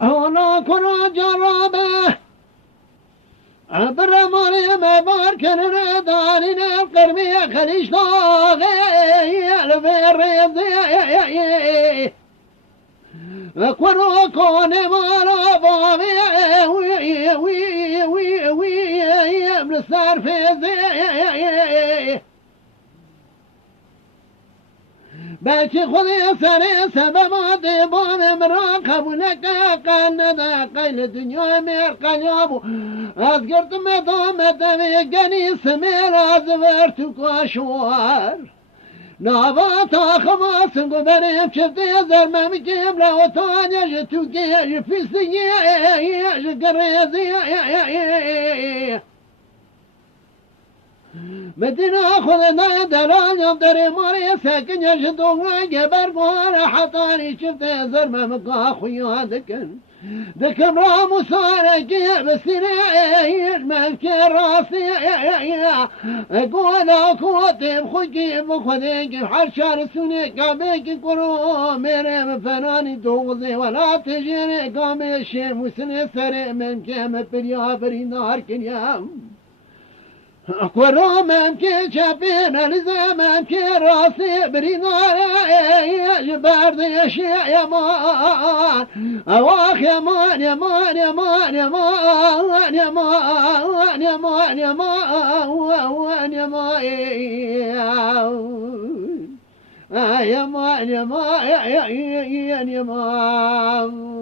هنا كنا جرابه برماني ما باركنا دارنا القرمية خليش طاغي الفريضي كنا كوني مالا بابي وي بلسار في زي بلكي خذي سري سبب ديبون مراقب لك قلنا قيل الدنيا ميرقل يابو أذكرت مدامة بيقني سمير أزفرتك وشوار ناباتا خماس قبري بشفتي زرمة مكيب لو تاني جتوكي في سيئي قريزي مدينة خذنا دلال يمدري ماري ساكن يشدوها جبر بوار حطاني شفتي زرمة مقا خويا دكن رامو ساركي بسيري ملكي راسي اقول اكوتي بخوكي بخذيك حرشار سوني قابيك قرو ميري مفناني دوغزي ولا تجيني قامي الشيم وسني سري من كيم بريا بري نار كنيام كورو ممكن شافين لزمان كي راسي برينار جبار ذي شيء يمان اواخ يمان يمان يمان يمان يمان يمان يمان يمان يمان يمان يمان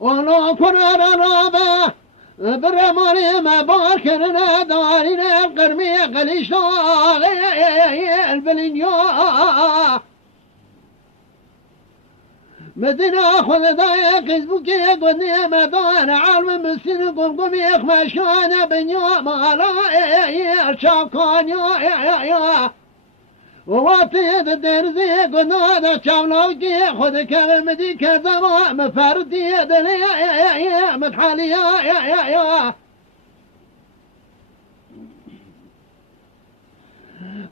ولو كنا رابا برماني ما باركنا دارنا القرمية قليش البلنيا مدينة خذ ضايق يزبكي قدني مدان عالم مسين قمقم يخمشان بنيا مالا شاكان يا وواتي الدرزي قلنا دا شاولوكي خذ كلمتي كذا مفردي دليا متحالي يا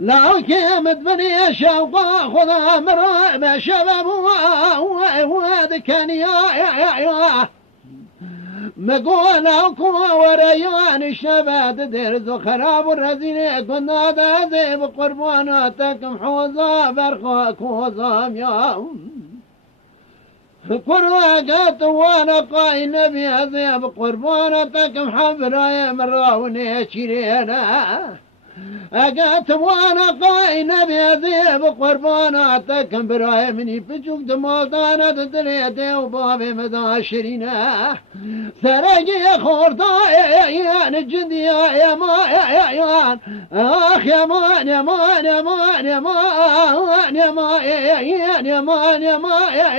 لو كيمت بني شوقا خذ مرا شباب وذكني يا مقول أكوا وريان الشباب درز خراب الرزين كنا ذي بقرباناتكم حوزا برخا كوزام يا قرقات وانا قاين نبي ذي بقرباناتكم حبرايا مراوني شرينا أقات وانا قاين بيذيب قرباناتك برايمني بجوك دمالتانا تدليتي وبابي مداشرينا سرقي خورطايا نجدي يا ما يا اخ يا مان يا مان يا مان يا مان يا مان يا مان يا مان يا مان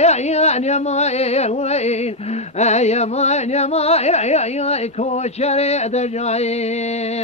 يا مان يا مان يا كوشري دجاي